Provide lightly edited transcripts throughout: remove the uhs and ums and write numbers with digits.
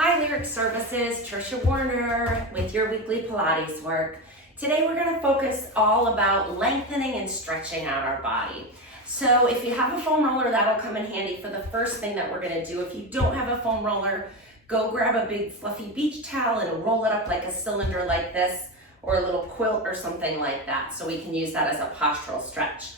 Hi Lyric Services, Trisha Warner with your weekly Pilates work. Today we're going to focus all about lengthening and stretching out our body. So if you have a foam roller, that'll come in handy for the first thing that we're going to do. If you don't have a foam roller, go grab a big fluffy beach towel and roll it up like a cylinder like this, or a little quilt or something like that, so we can use that as a postural stretch.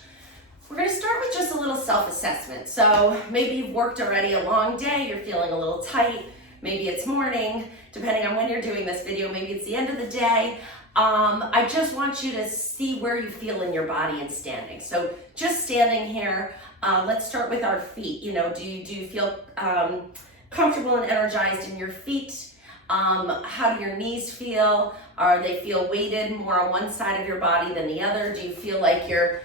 We're going to start with just a little self-assessment. So maybe you've worked already a long day, you're feeling a little tight. Maybe it's morning, depending on when you're doing this video, maybe it's the end of the day. I just want you to see where you feel in your body and standing. So just standing here, let's start with our feet. You know, do you feel comfortable and energized in your feet? How do your knees feel? Are they feel weighted more on one side of your body than the other? Do you feel like you're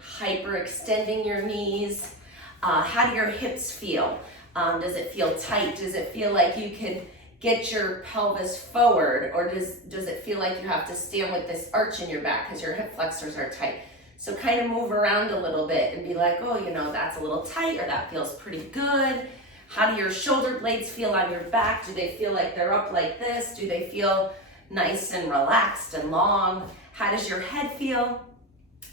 hyper extending your knees? How do your hips feel? Does it feel tight? Does it feel like you can get your pelvis forward? Or does it feel like you have to stand with this arch in your back because your hip flexors are tight? So kind of move around a little bit and be like, oh, you know, that's a little tight, or that feels pretty good. How do your shoulder blades feel on your back? Do they feel like they're up like this? Do they feel nice and relaxed and long? How does your head feel?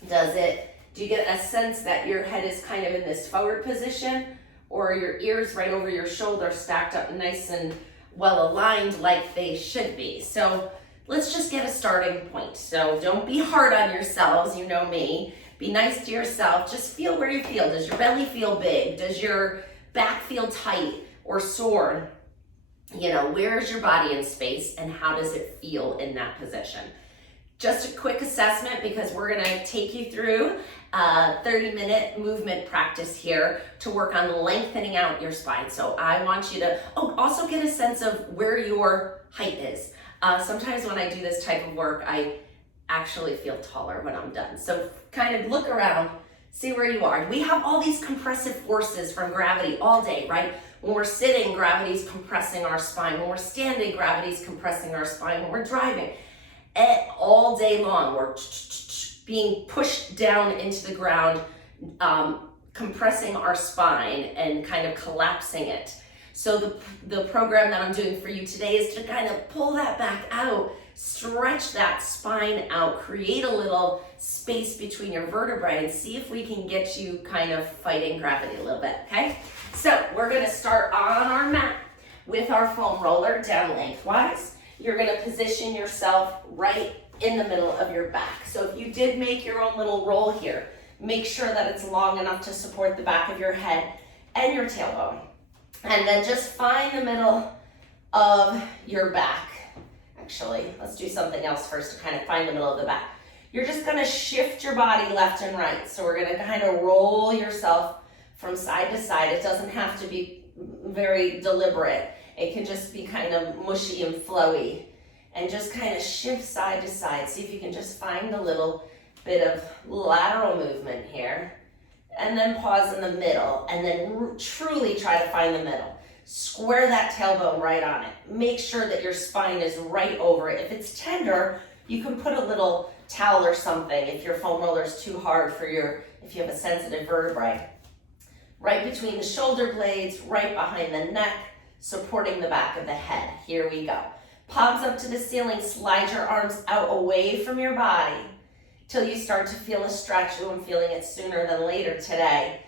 Do you get a sense that your head is kind of in this forward position, or your ears right over your shoulder stacked up nice and well aligned like they should be? So let's just get a starting point. So don't be hard on yourselves, you know me. Be nice to yourself. Just feel where you feel. Does your belly feel big? Does your back feel tight or sore? You know, where's your body in space and how does it feel in that position? Just a quick assessment, because we're gonna take you through a 30-minute movement practice here to work on lengthening out your spine. So I want you to also get a sense of where your height is. Sometimes when I do this type of work, I actually feel taller when I'm done. So kind of look around, see where you are. We have all these compressive forces from gravity all day, right? When we're sitting, gravity's compressing our spine. When we're standing, gravity's compressing our spine. When we're driving, all day long, we're being pushed down into the ground, compressing our spine and kind of collapsing it. So the program that I'm doing for you today is to kind of pull that back out, stretch that spine out, create a little space between your vertebrae, and see if we can get you kind of fighting gravity a little bit, okay? So we're gonna start on our mat with our foam roller down lengthwise. You're gonna position yourself right in the middle of your back. So if you did make your own little roll here, make sure that it's long enough to support the back of your head and your tailbone. And then just find the middle of your back. Actually, let's do something else first to kind of find the middle of the back. You're just gonna shift your body left and right. So we're gonna kind of roll yourself from side to side. It doesn't have to be very deliberate. It can just be kind of mushy and flowy, and just kind of shift side to side. See if you can just find a little bit of lateral movement here, and then pause in the middle, and then truly try to find the middle. Square that tailbone right on it. Make sure that your spine is right over it. If it's tender, you can put a little towel or something if your foam roller is too hard for if you have a sensitive vertebrae. Right between the shoulder blades, right behind the neck, supporting the back of the head. Here we go. Palms up to the ceiling, slide your arms out away from your body till you start to feel a stretch. Oh, I'm feeling it sooner than later today.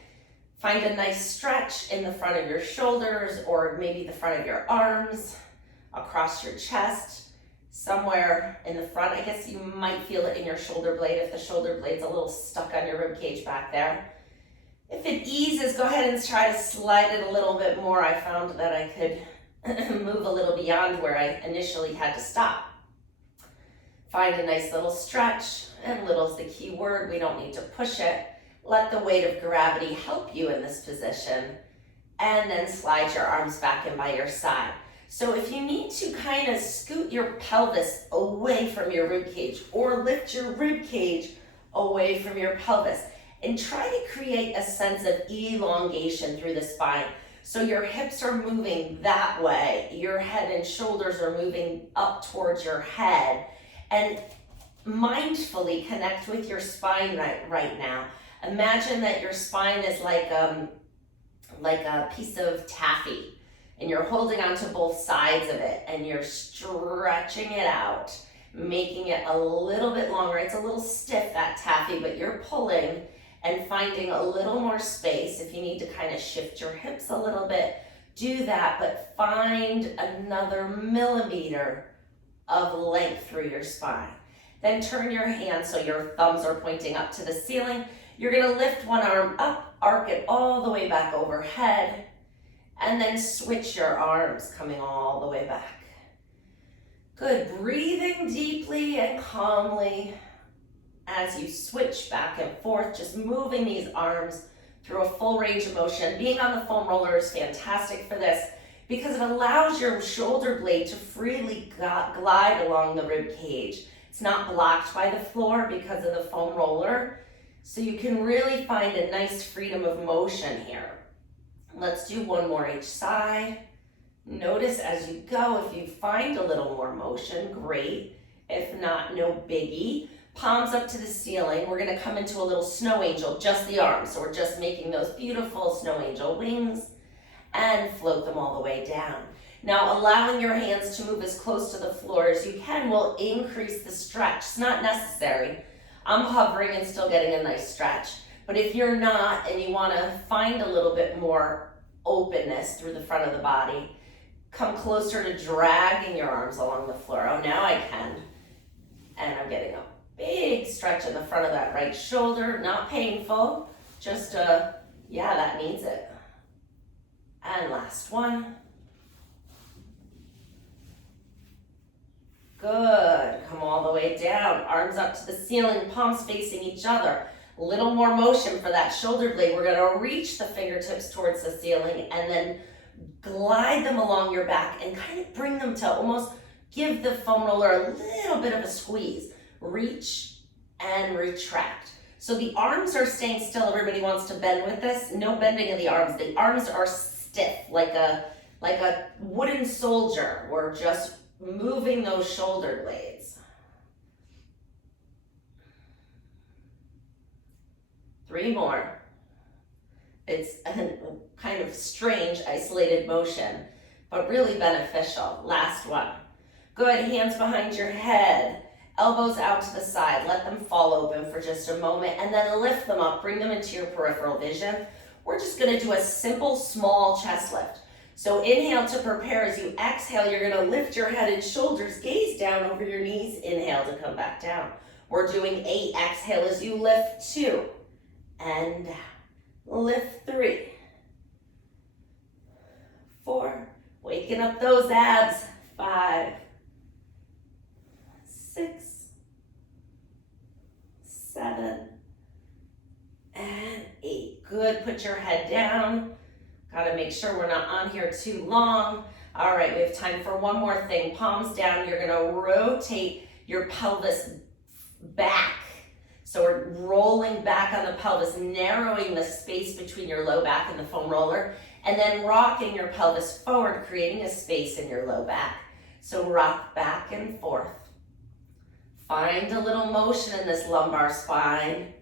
Find a nice stretch in the front of your shoulders, or maybe the front of your arms, across your chest, somewhere in the front. I guess you might feel it in your shoulder blade if the shoulder blade's a little stuck on your rib cage back there. If it eases, go ahead and try to slide it a little bit more. I found that I could move a little beyond where I initially had to stop. Find a nice little stretch, and little is the key word. We don't need to push it. Let the weight of gravity help you in this position, and then slide your arms back in by your side. So if you need to kind of scoot your pelvis away from your rib cage, or lift your rib cage away from your pelvis, and try to create a sense of elongation through the spine. So your hips are moving that way, your head and shoulders are moving up towards your head, and mindfully connect with your spine right now. Imagine that your spine is like a piece of taffy, and you're holding onto both sides of it and you're stretching it out, making it a little bit longer. It's a little stiff, that taffy, but you're pulling and finding a little more space. If you need to kind of shift your hips a little bit, do that, but find another millimeter of length through your spine. Then turn your hands so your thumbs are pointing up to the ceiling. You're gonna lift one arm up, arc it all the way back overhead, and then switch your arms, coming all the way back. Good, breathing deeply and calmly as you switch back and forth, just moving these arms through a full range of motion. Being on the foam roller is fantastic for this because it allows your shoulder blade to freely glide along the rib cage. It's not blocked by the floor because of the foam roller, so you can really find a nice freedom of motion here. Let's do one more each side. Notice as you go, if you find a little more motion, great. If not, no biggie. Palms up to the ceiling. We're gonna come into a little snow angel, just the arms. So we're just making those beautiful snow angel wings and float them all the way down. Now, allowing your hands to move as close to the floor as you can will increase the stretch. It's not necessary. I'm hovering and still getting a nice stretch. But if you're not and you wanna find a little bit more openness through the front of the body, come closer to dragging your arms along the floor. Oh, now I can. And I'm getting a big stretch in the front of that right shoulder. Not painful, just yeah, that needs it. And last one. Good, come all the way down, arms up to the ceiling, palms facing each other. A little more motion for that shoulder blade. We're gonna reach the fingertips towards the ceiling and then glide them along your back and kind of bring them to almost give the foam roller a little bit of a squeeze. Reach and retract. So the arms are staying still. Everybody wants to bend with this. No bending of the arms. The arms are stiff, like a wooden soldier. We're just moving those shoulder blades. 3 more. It's a kind of strange, isolated motion, but really beneficial. Last one. Good, hands behind your head, elbows out to the side. Let them fall open for just a moment and then lift them up, bring them into your peripheral vision. We're just gonna do a simple, small chest lift. So inhale to prepare. As you exhale, you're gonna lift your head and shoulders, gaze down over your knees. Inhale to come back down. We're doing 8. Exhale as you lift 2 and down. Lift 3, 4, waking up those abs. 5, 6, 7, and 8. Good, put your head down. Gotta make sure we're not on here too long. All right, we have time for one more thing. Palms down, you're gonna rotate your pelvis back. So we're rolling back on the pelvis, narrowing the space between your low back and the foam roller, and then rocking your pelvis forward, creating a space in your low back. So rock back and forth. Find a little motion in this lumbar spine.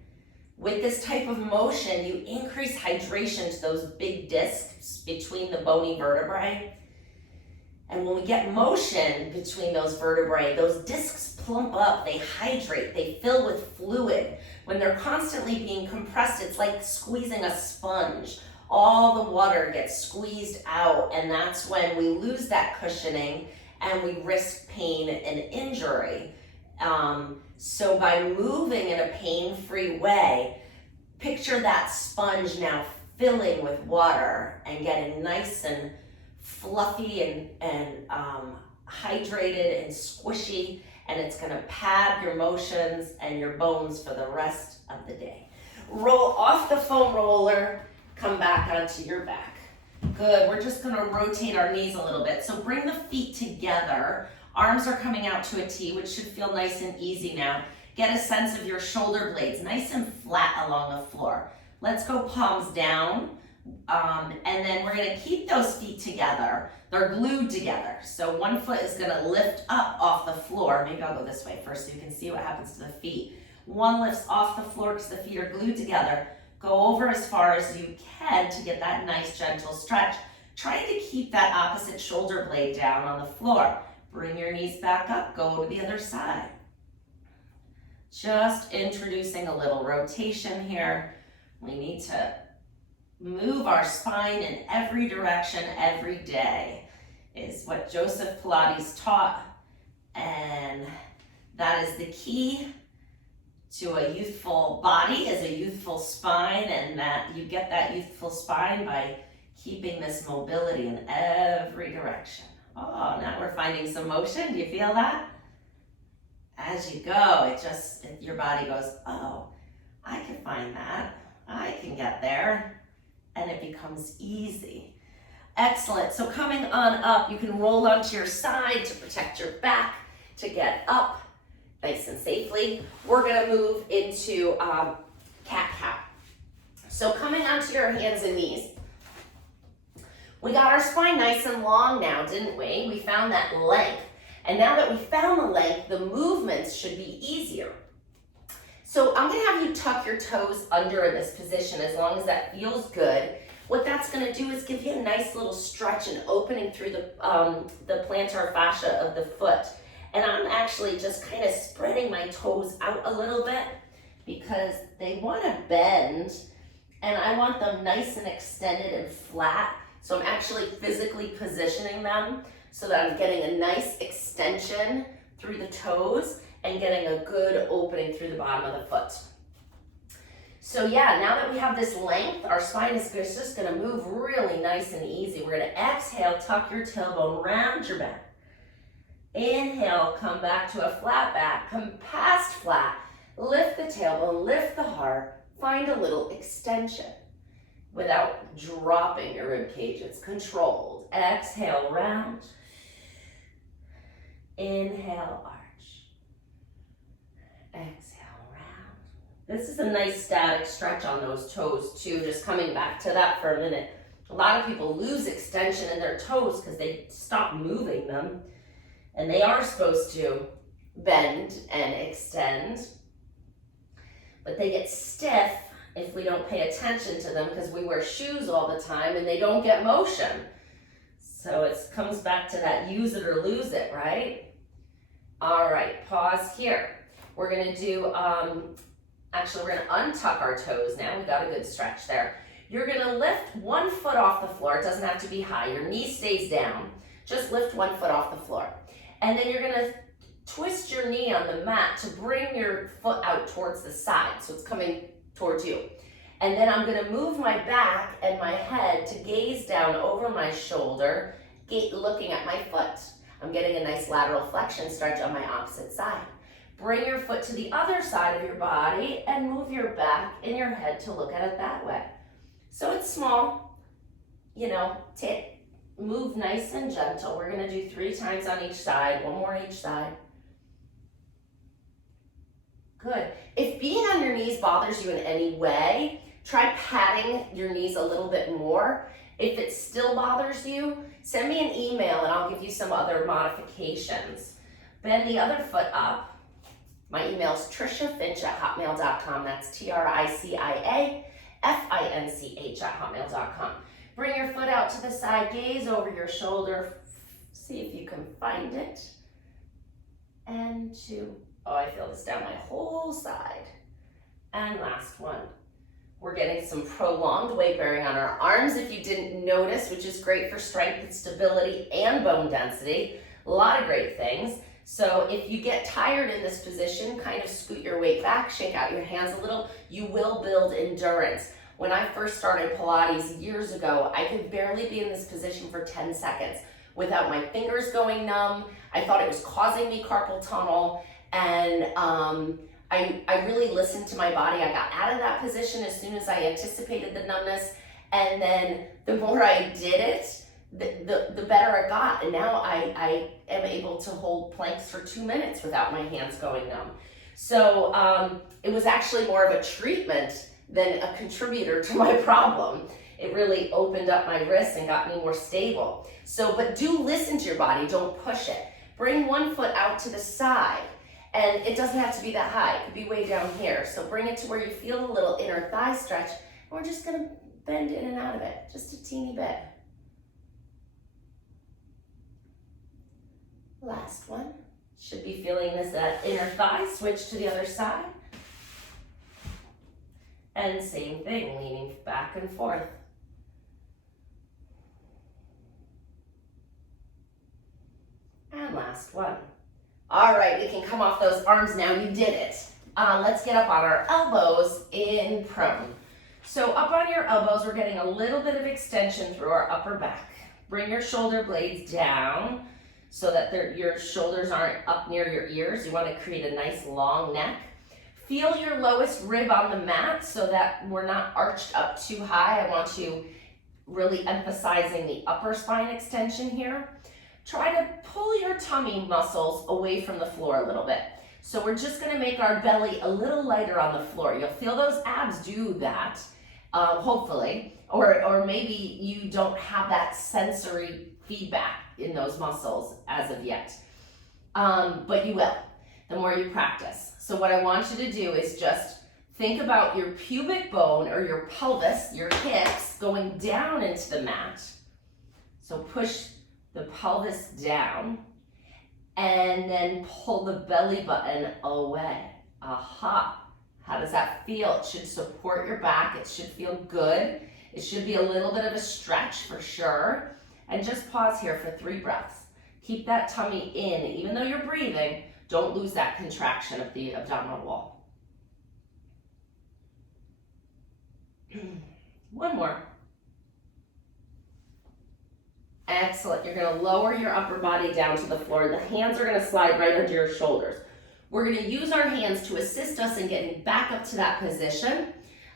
With this type of motion, you increase hydration to those big discs between the bony vertebrae. And when we get motion between those vertebrae, those discs plump up, they hydrate, they fill with fluid. When they're constantly being compressed, it's like squeezing a sponge. All the water gets squeezed out, and that's when we lose that cushioning and we risk pain and injury. So by moving in a pain-free way, picture that sponge now filling with water and getting nice and fluffy and hydrated and squishy, and it's gonna pad your motions and your bones for the rest of the day. Roll off the foam roller, come back onto your back. Good, we're just gonna rotate our knees a little bit. So bring the feet together. Arms are coming out to a T, which should feel nice and easy now. Get a sense of your shoulder blades, nice and flat along the floor. Let's go palms down. And then we're gonna keep those feet together. They're glued together. So one foot is gonna lift up off the floor. Maybe I'll go this way first so you can see what happens to the feet. One lifts off the floor because the feet are glued together. Go over as far as you can to get that nice gentle stretch. trying to keep that opposite shoulder blade down on the floor. Bring your knees back up, go to the other side. Just introducing a little rotation here. We need to move our spine in every direction every day is what Joseph Pilates taught, and that is the key to a youthful body, is a youthful spine, and that you get that youthful spine by keeping this mobility in every direction. Oh, now we're finding some motion. Do you feel that? As you go, your body goes, oh, I can find that. I can get there. And it becomes easy. Excellent. So coming on up, you can roll onto your side to protect your back, to get up nice and safely. We're going to move into cat-cow. So coming onto your hands and knees. We got our spine nice and long now, didn't we? We found that length. And now that we found the length, the movements should be easier. So I'm gonna have you tuck your toes under in this position as long as that feels good. What that's gonna do is give you a nice little stretch and opening through the plantar fascia of the foot. And I'm actually just kind of spreading my toes out a little bit because they wanna bend and I want them nice and extended and flat. So I'm actually physically positioning them so that I'm getting a nice extension through the toes and getting a good opening through the bottom of the foot. So yeah, now that we have this length, our spine is just gonna move really nice and easy. We're gonna exhale, tuck your tailbone, round your back. Inhale, come back to a flat back, come past flat, lift the tailbone, lift the heart, find a little extension without dropping your rib cage. It's controlled. Exhale, round. Inhale, arch. Exhale, round. This is a nice static stretch on those toes too, just coming back to that for a minute. A lot of people lose extension in their toes because they stop moving them, and they are supposed to bend and extend, but they get stiff if we don't pay attention to them because we wear shoes all the time and they don't get motion. So it comes back to that use it or lose it, right? All right, pause here. We're gonna do, actually we're gonna untuck our toes now. We got a good stretch there. You're gonna lift one foot off the floor. It doesn't have to be high. Your knee stays down. Just lift one foot off the floor. And then you're gonna twist your knee on the mat to bring your foot out towards the side. So it's coming towards you. And then I'm gonna move my back and my head to gaze down over my shoulder, looking at my foot. I'm getting a nice lateral flexion stretch on my opposite side. Bring your foot to the other side of your body and move your back and your head to look at it that way. So it's small, move nice and gentle. We're gonna do 3 times on each side, 1 more each side. Good. If being on your knees bothers you in any way, try patting your knees a little bit more. If it still bothers you, send me an email and I'll give you some other modifications. Bend the other foot up. My email is triciafinch@hotmail.com. That's TRICIAFINCH@hotmail.com. Bring your foot out to the side, gaze over your shoulder, see if you can find it. And 2. Oh, I feel this down my whole side. And last one. We're getting some prolonged weight bearing on our arms if you didn't notice, which is great for strength and stability and bone density. A lot of great things. So if you get tired in this position, kind of scoot your weight back, shake out your hands a little, you will build endurance. When I first started Pilates years ago, I could barely be in this position for 10 seconds without my fingers going numb. I thought it was causing me carpal tunnel. And I really listened to my body. I got out of that position as soon as I anticipated the numbness. And then the more I did it, the better it got. And now I am able to hold planks for 2 minutes without my hands going numb. So it was actually more of a treatment than a contributor to my problem. It really opened up my wrists and got me more stable. So, but do listen to your body, don't push it. Bring one foot out to the side. And it doesn't have to be that high. It could be way down here. So bring it to where you feel a little inner thigh stretch. And we're just gonna bend in and out of it, just a teeny bit. Last one. Should be feeling this inner thigh. Switch to the other side. And same thing, leaning back and forth. And last one. All right, we can come off those arms now. You did it. Let's get up on our elbows in prone. So up on your elbows, we're getting a little bit of extension through our upper back. Bring your shoulder blades down so that your shoulders aren't up near your ears. You want to create a nice long neck. Feel your lowest rib on the mat so that we're not arched up too high. I want you really emphasizing the upper spine extension here. Try to pull your tummy muscles away from the floor a little bit. So we're just going to make our belly a little lighter on the floor. You'll feel those abs do that, hopefully, or maybe you don't have that sensory feedback in those muscles as of yet, but you will the more you practice. So what I want you to do is just think about your pubic bone or your pelvis, your hips going down into the mat. So push the pelvis down and then pull the belly button away. Aha. How does that feel? It should support your back. It should feel good. It should be a little bit of a stretch for sure. And just pause here for 3 breaths. Keep that tummy in. Even though you're breathing, don't lose that contraction of the abdominal wall. One more. Excellent. You're going to lower your upper body down to the floor. The hands are going to slide right under your shoulders. We're going to use our hands to assist us in getting back up to that position.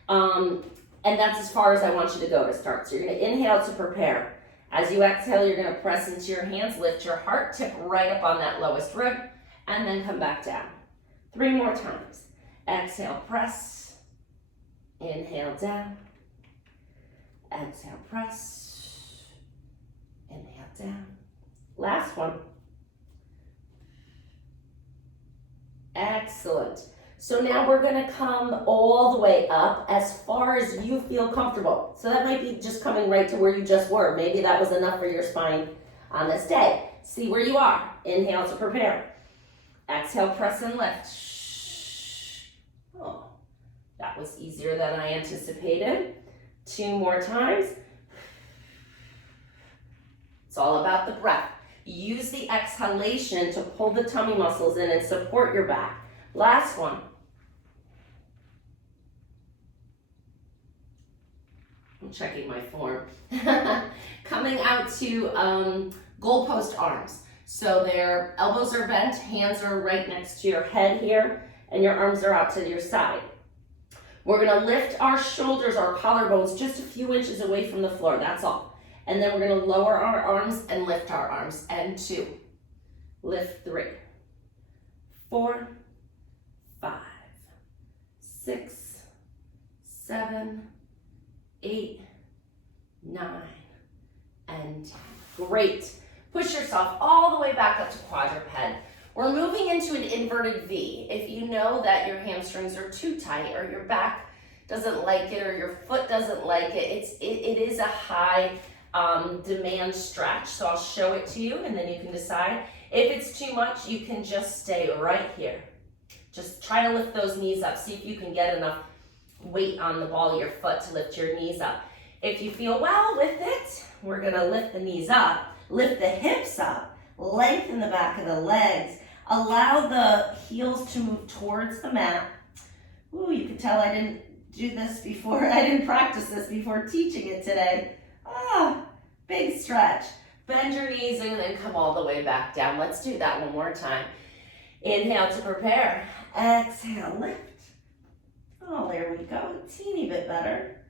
And that's as far as I want you to go to start. So you're going to inhale to prepare. As you exhale, you're going to press into your hands, lift your heart, tip right up on that lowest rib, and then come back down. 3 more times. Exhale, press. Inhale, down. Exhale, press. Inhale, down. Last one. Excellent. So now we're going to come all the way up as far as you feel comfortable. So that might be just coming right to where you just were. Maybe that was enough for your spine on this day. See where you are. Inhale to prepare. Exhale, press and lift. Oh, that was easier than I anticipated. 2 more times. It's all about the breath. Use the exhalation to pull the tummy muscles in and support your back. Last one. I'm checking my form. Coming out to goalpost arms. So their elbows are bent, hands are right next to your head here, and your arms are out to your side. We're going to lift our shoulders, our collarbones, just a few inches away from the floor. That's all. And then we're going to lower our arms and lift our arms. And 2. Lift 3. 4. 5. 6. 7. 8. 9. And 10. Great. Push yourself all the way back up to quadruped. We're moving into an inverted V. If you know that your hamstrings are too tight or your back doesn't like it or your foot doesn't like it, it is a high demand stretch. So I'll show it to you and then you can decide. If it's too much, you can just stay right here. Just try to lift those knees up. See if you can get enough weight on the ball of your foot to lift your knees up. If you feel well with it, we're gonna lift the knees up, lift the hips up, lengthen the back of the legs, allow the heels to move towards the mat. Ooh, you can tell I didn't do this before. I didn't practice this before teaching it today. Ah, big stretch. Bend your knees and then come all the way back down. Let's do that one more time. Inhale to prepare. Exhale, lift. Oh, there we go. A teeny bit better.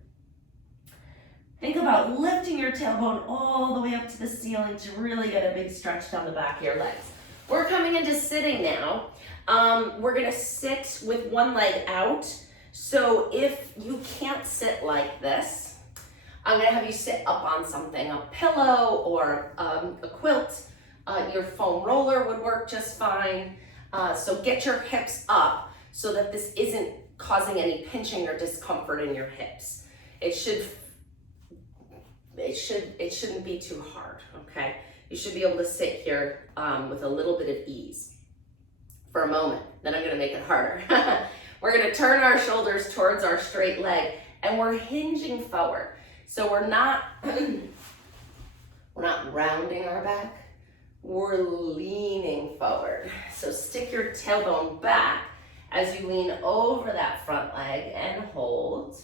Think about lifting your tailbone all the way up to the ceiling to really get a big stretch down the back of your legs. We're coming into sitting now. We're gonna sit with one leg out. So if you can't sit like this, I'm gonna have you sit up on something, a pillow or a quilt. Your foam roller would work just fine. So get your hips up so that this isn't causing any pinching or discomfort in your hips. It shouldn't be too hard, okay? You should be able to sit here with a little bit of ease for a moment. Then I'm gonna make it harder. We're gonna turn our shoulders towards our straight leg and we're hinging forward. So we're not, we're not rounding our back, we're leaning forward. So stick your tailbone back as you lean over that front leg and hold.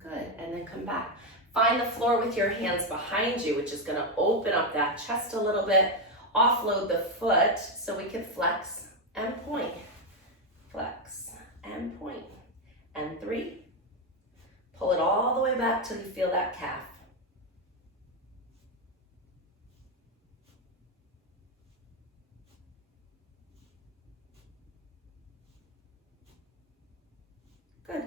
Good, and then come back. Find the floor with your hands behind you, which is gonna open up that chest a little bit, offload the foot so we can flex and point. Flex and point. And 3. Pull it all the way back till you feel that calf. Good.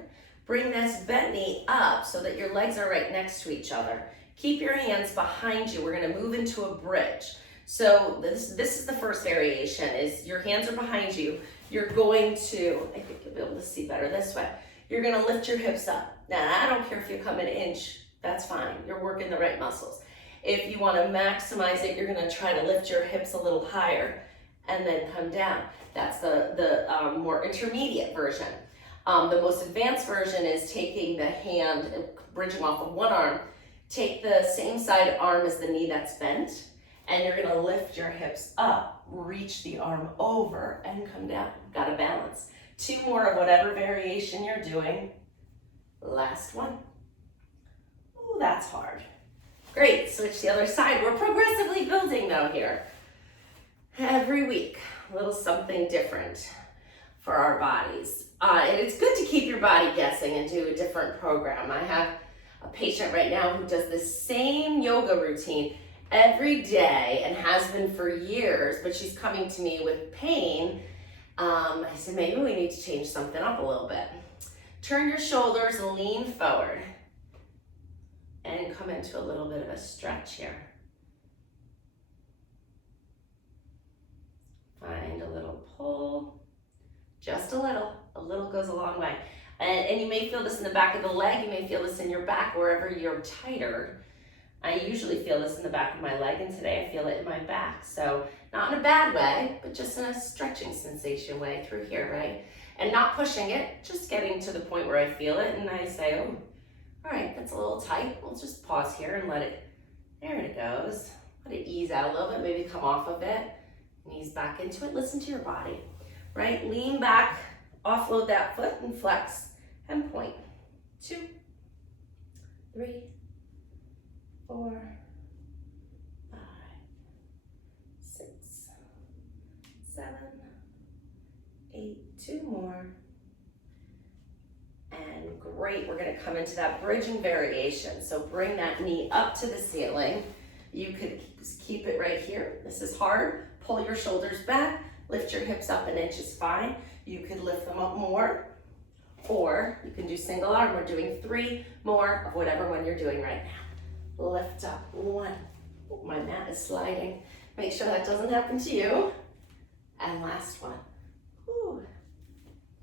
Bring this bent knee up so that your legs are right next to each other. Keep your hands behind you. We're gonna move into a bridge. So this is the first variation, is your hands are behind you. You're going to, I think you'll be able to see better this way. You're gonna lift your hips up. Now, I don't care if you come an inch, that's fine. You're working the right muscles. If you wanna maximize it, you're gonna try to lift your hips a little higher and then come down. That's the more intermediate version. The most advanced version is taking the hand, bridging off of one arm, take the same side arm as the knee that's bent, and you're gonna lift your hips up, reach the arm over, and come down. Gotta balance. 2 more of whatever variation you're doing. Last one. Ooh, that's hard. Great, switch the other side. We're progressively building though here. Every week, a little something different for our bodies. And it's good to keep your body guessing and do a different program. I have a patient right now who does the same yoga routine every day and has been for years, but she's coming to me with pain. I said, maybe we need to change something up a little bit. Turn your shoulders, lean forward, and come into a little bit of a stretch here. Find a little pull, just a little goes a long way. And you may feel this in the back of the leg, you may feel this in your back, wherever you're tighter. I usually feel this in the back of my leg, and today I feel it in my back. So not in a bad way, but just in a stretching sensation way through here, right? And not pushing it, just getting to the point where I feel it and I say, oh, all right, that's a little tight. We'll just pause here and let it, there it goes. Let it ease out a little bit, maybe come off of it and ease back into it. Listen to your body, right? Lean back, offload that foot and flex and point. 2, 3, 4, 5, 6, 7, 8, 2 more. And great, we're gonna come into that bridging variation. So bring that knee up to the ceiling. You could keep it right here. This is hard. Pull your shoulders back, lift your hips up an inch is fine. You could lift them up more, or you can do single arm. We're doing 3 more of whatever one you're doing right now. Lift up, 1. Oh, my mat is sliding. Make sure that doesn't happen to you. And last one. Ooh,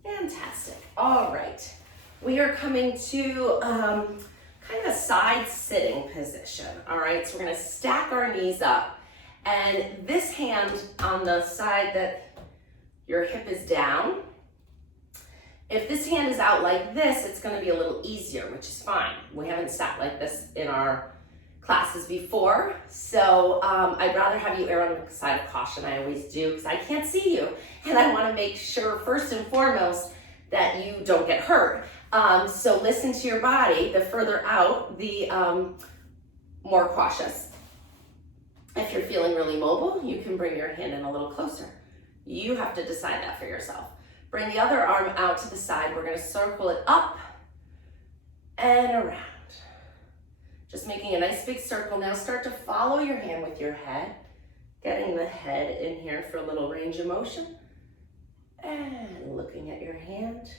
fantastic. All right, we are coming to kind of a side sitting position. All right, so we're gonna stack our knees up, and this hand on the side that your hip is down, if this hand is out like this, it's gonna be a little easier, which is fine. We haven't sat like this in our classes before, so I'd rather have you err on the side of caution. I always do, because I can't see you, and I wanna make sure, first and foremost, that you don't get hurt. So listen to your body. The further out, the more cautious. If you're feeling really mobile, you can bring your hand in a little closer. You have to decide that for yourself. Bring the other arm out to the side. We're gonna circle it up and around. Just making a nice big circle. Now start to follow your hand with your head, getting the head in here for a little range of motion. And looking at your hand.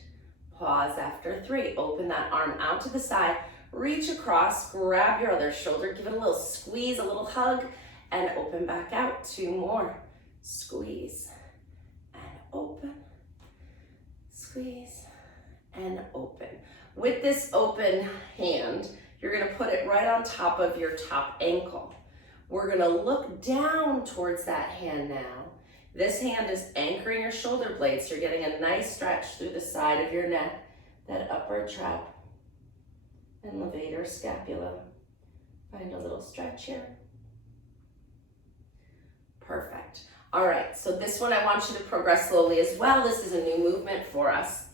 Pause after 3. Open that arm out to the side. Reach across, grab your other shoulder, give it a little squeeze, a little hug, and open back out. 2 more. Squeeze and open. Squeeze and open. With this open hand, you're put it right on top of your top ankle. We're gonna look down towards that hand now. This hand is anchoring your shoulder blades, so you're getting a nice stretch through the side of your neck, that upper trap and levator scapula. Find a little stretch here. Perfect. All right, so this one I want you to progress slowly as well. This is a new movement for us.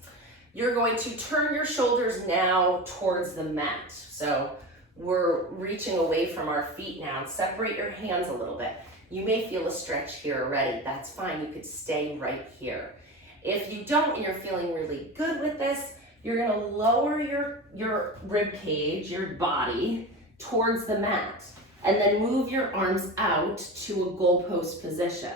You're going to turn your shoulders now towards the mat. So we're reaching away from our feet now. Separate your hands a little bit. You may feel a stretch here already. That's fine. You could stay right here. If you don't and you're feeling really good with this, you're going to lower your rib cage, your body, towards the mat. And then move your arms out to a goalpost position.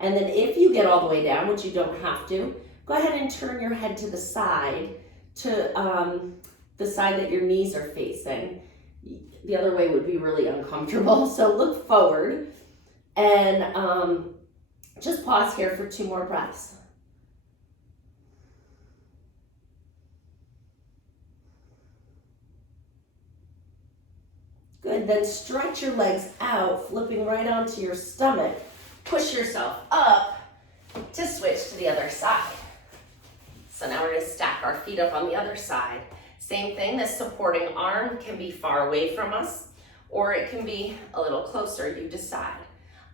And then if you get all the way down, which you don't have to, go ahead and turn your head to the side the side that your knees are facing. The other way would be really uncomfortable. So look forward and just pause here for 2 more breaths. Good, then stretch your legs out, flipping right onto your stomach. Push yourself up to switch to the other side. So now we're gonna stack our feet up on the other side. Same thing, this supporting arm can be far away from us, or it can be a little closer, you decide.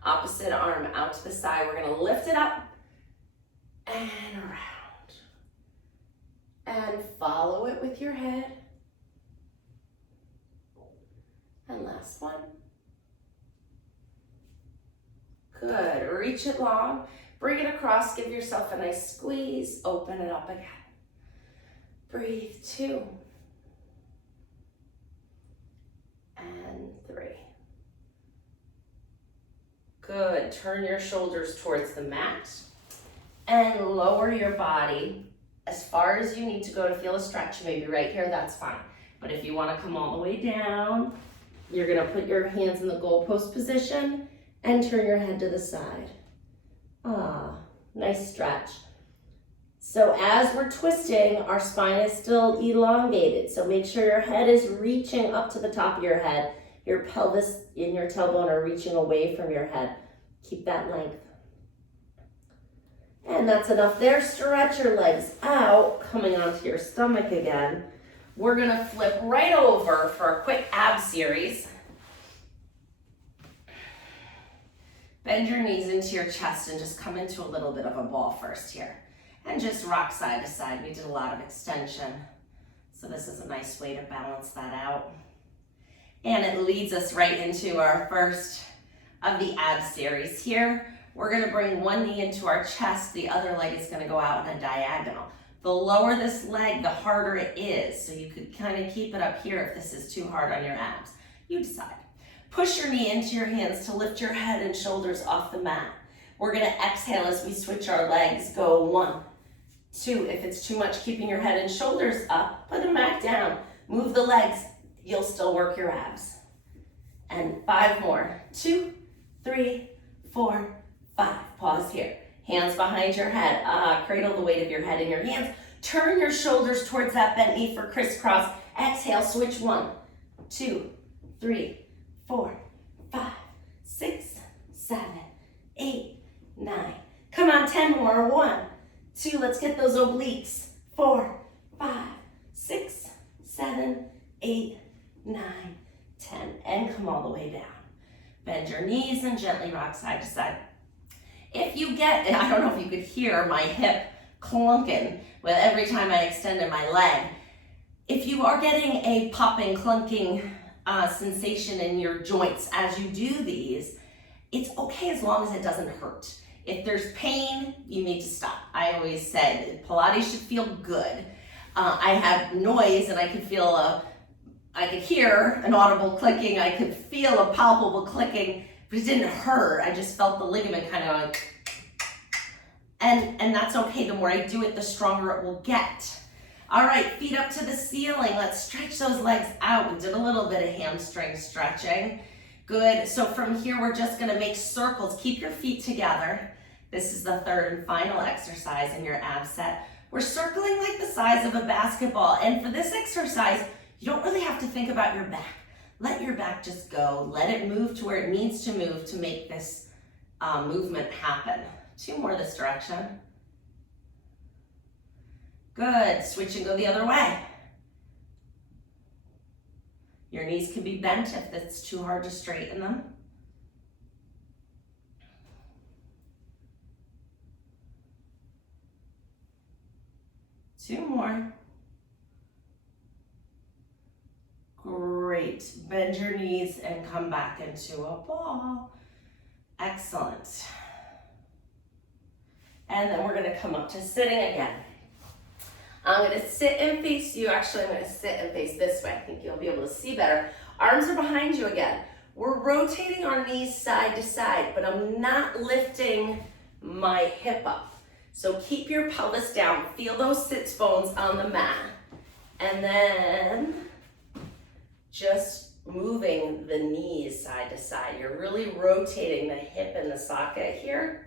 Opposite arm out to the side, we're gonna lift it up and around. And follow it with your head. And last one. Good, reach it long, bring it across, give yourself a nice squeeze, open it up again. Breathe 2. And 3. Good, turn your shoulders towards the mat and lower your body as far as you need to go to feel a stretch. Maybe right here, that's fine. But if you wanna come all the way down, you're gonna put your hands in the goalpost position and turn your head to the side. Nice stretch. So as we're twisting, our spine is still elongated. So make sure your head is reaching up to the top of your head. Your pelvis and your tailbone are reaching away from your head. Keep that length. And that's enough there. Stretch your legs out, coming onto your stomach again. We're gonna flip right over for a quick ab series. Bend your knees into your chest and just come into a little bit of a ball first here. And just rock side to side. We did a lot of extension. So this is a nice way to balance that out. And it leads us right into our first of the ab series here. We're gonna bring one knee into our chest, the other leg is gonna go out in a diagonal. The lower this leg, the harder it is. So you could kind of keep it up here if this is too hard on your abs. You decide. Push your knee into your hands to lift your head and shoulders off the mat. We're gonna exhale as we switch our legs. Go 1, 2. If it's too much keeping your head and shoulders up, put them back down. Move the legs, you'll still work your abs. And 5 more. 2, 3, 4, 5. Pause here. Hands behind your head. Cradle the weight of your head in your hands. Turn your shoulders towards that bent knee for crisscross. Exhale, switch 1, 2, 3, 4, 5, 6, 7, 8, 9. Come on, 10 more. 1, 2, let's get those obliques. 4, 5, 6, 7, 8, 9, 10. And come all the way down. Bend your knees and gently rock side to side. If you get, I don't know if you could hear my hip clunking with every time I extended my leg. If you are getting a popping, clunking sensation in your joints as you do these, it's okay as long as it doesn't hurt. If there's pain, you need to stop. I always said Pilates should feel good. I had noise and I could hear an audible clicking, I could feel a palpable clicking, but it didn't hurt. I just felt the ligament kind of like, and that's okay. The more I do it, the stronger it will get. All right, feet up to the ceiling. Let's stretch those legs out. We did a little bit of hamstring stretching. Good, so from here, we're just gonna make circles. Keep your feet together. This is the third and final exercise in your ab set. We're circling like the size of a basketball. And for this exercise, you don't really have to think about your back. let your back just go. Let it move to where it needs to move to make this movement happen. 2 more this direction. Good, switch and go the other way. Your knees can be bent if it's too hard to straighten them. Two more. Great. Bend your knees and come back into a ball. Excellent. And then we're going to come up to sitting again. I'm going to sit and face you. Actually, I'm going to sit and face this way. I think you'll be able to see better. Arms are behind you again. We're rotating our knees side to side, but I'm not lifting my hip up. So keep your pelvis down. Feel those sits bones on the mat. And then just moving the knees side to side. You're really rotating the hip in the socket here.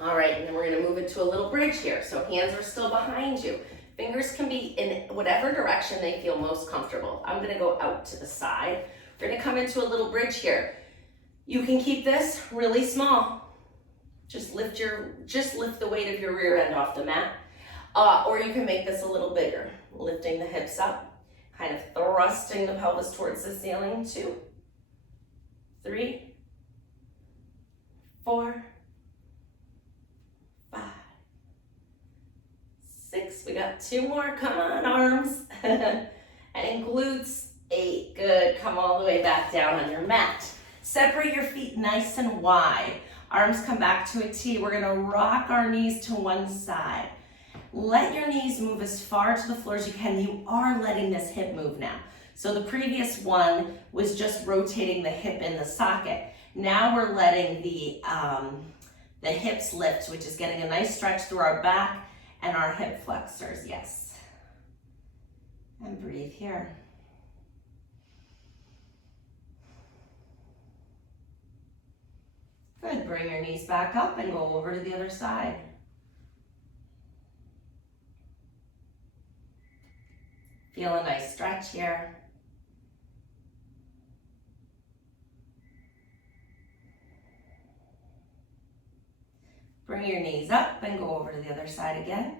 All right, and then we're gonna move into a little bridge here. So hands are still behind you. Fingers can be in whatever direction they feel most comfortable. I'm gonna go out to the side. We're gonna come into a little bridge here. You can keep this really small. Just lift the weight of your rear end off the mat. Or you can make this a little bigger. Lifting the hips up, kind of thrusting the pelvis towards the ceiling. 2, 3, 4, 5, 6. We got 2 more. Come on, arms. And glutes. 8. Good. Come all the way back down on your mat. Separate your feet nice and wide. Arms come back to a T. We're going to rock our knees to one side. Let your knees move as far to the floor as you can. You are letting this hip move now. So the previous one was just rotating the hip in the socket. Now we're letting the hips lift, which is getting a nice stretch through our back and our hip flexors, yes. And breathe here. Good, bring your knees back up and go over to the other side. Feel a nice stretch here. Bring your knees up and go over to the other side again.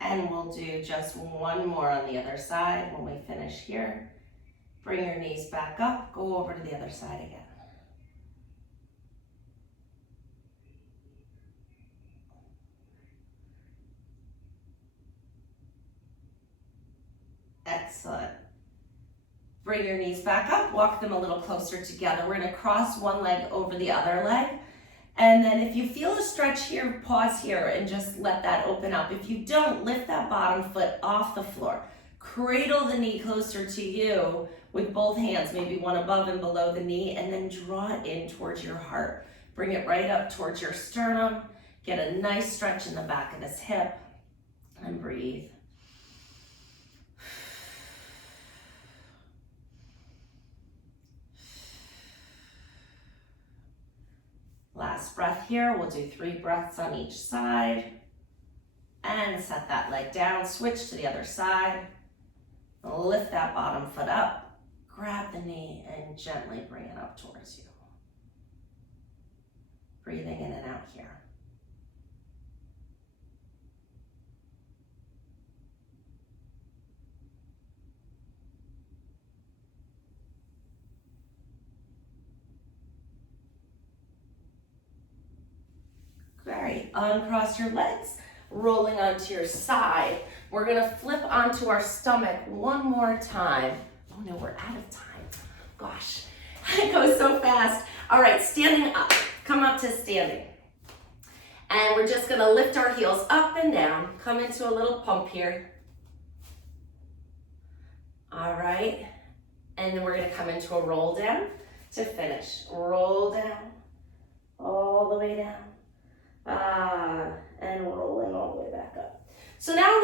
And we'll do just one more on the other side when we finish here. Bring your knees back up, go over to the other side again. Excellent. Bring your knees back up, walk them a little closer together. We're gonna cross one leg over the other leg. And then if you feel a stretch here, pause here and just let that open up. If you don't, lift that bottom foot off the floor. Cradle the knee closer to you with both hands, maybe one above and below the knee, and then draw it in towards your heart. Bring it right up towards your sternum. Get a nice stretch in the back of this hip and breathe. Last breath here. We'll do 3 breaths on each side. And set that leg down. Switch to the other side. Lift that bottom foot up. Grab the knee and gently bring it up towards you. Breathing in and out here. Great. Uncross your legs, rolling onto your side. We're gonna flip onto our stomach one more time. Oh no, we're out of time. Gosh, it goes so fast. All right, standing up. Come up to standing. And we're just gonna lift our heels up and down. Come into a little pump here. All right, and then we're gonna come into a roll down to finish. Roll down, all the way down. And rolling all the So now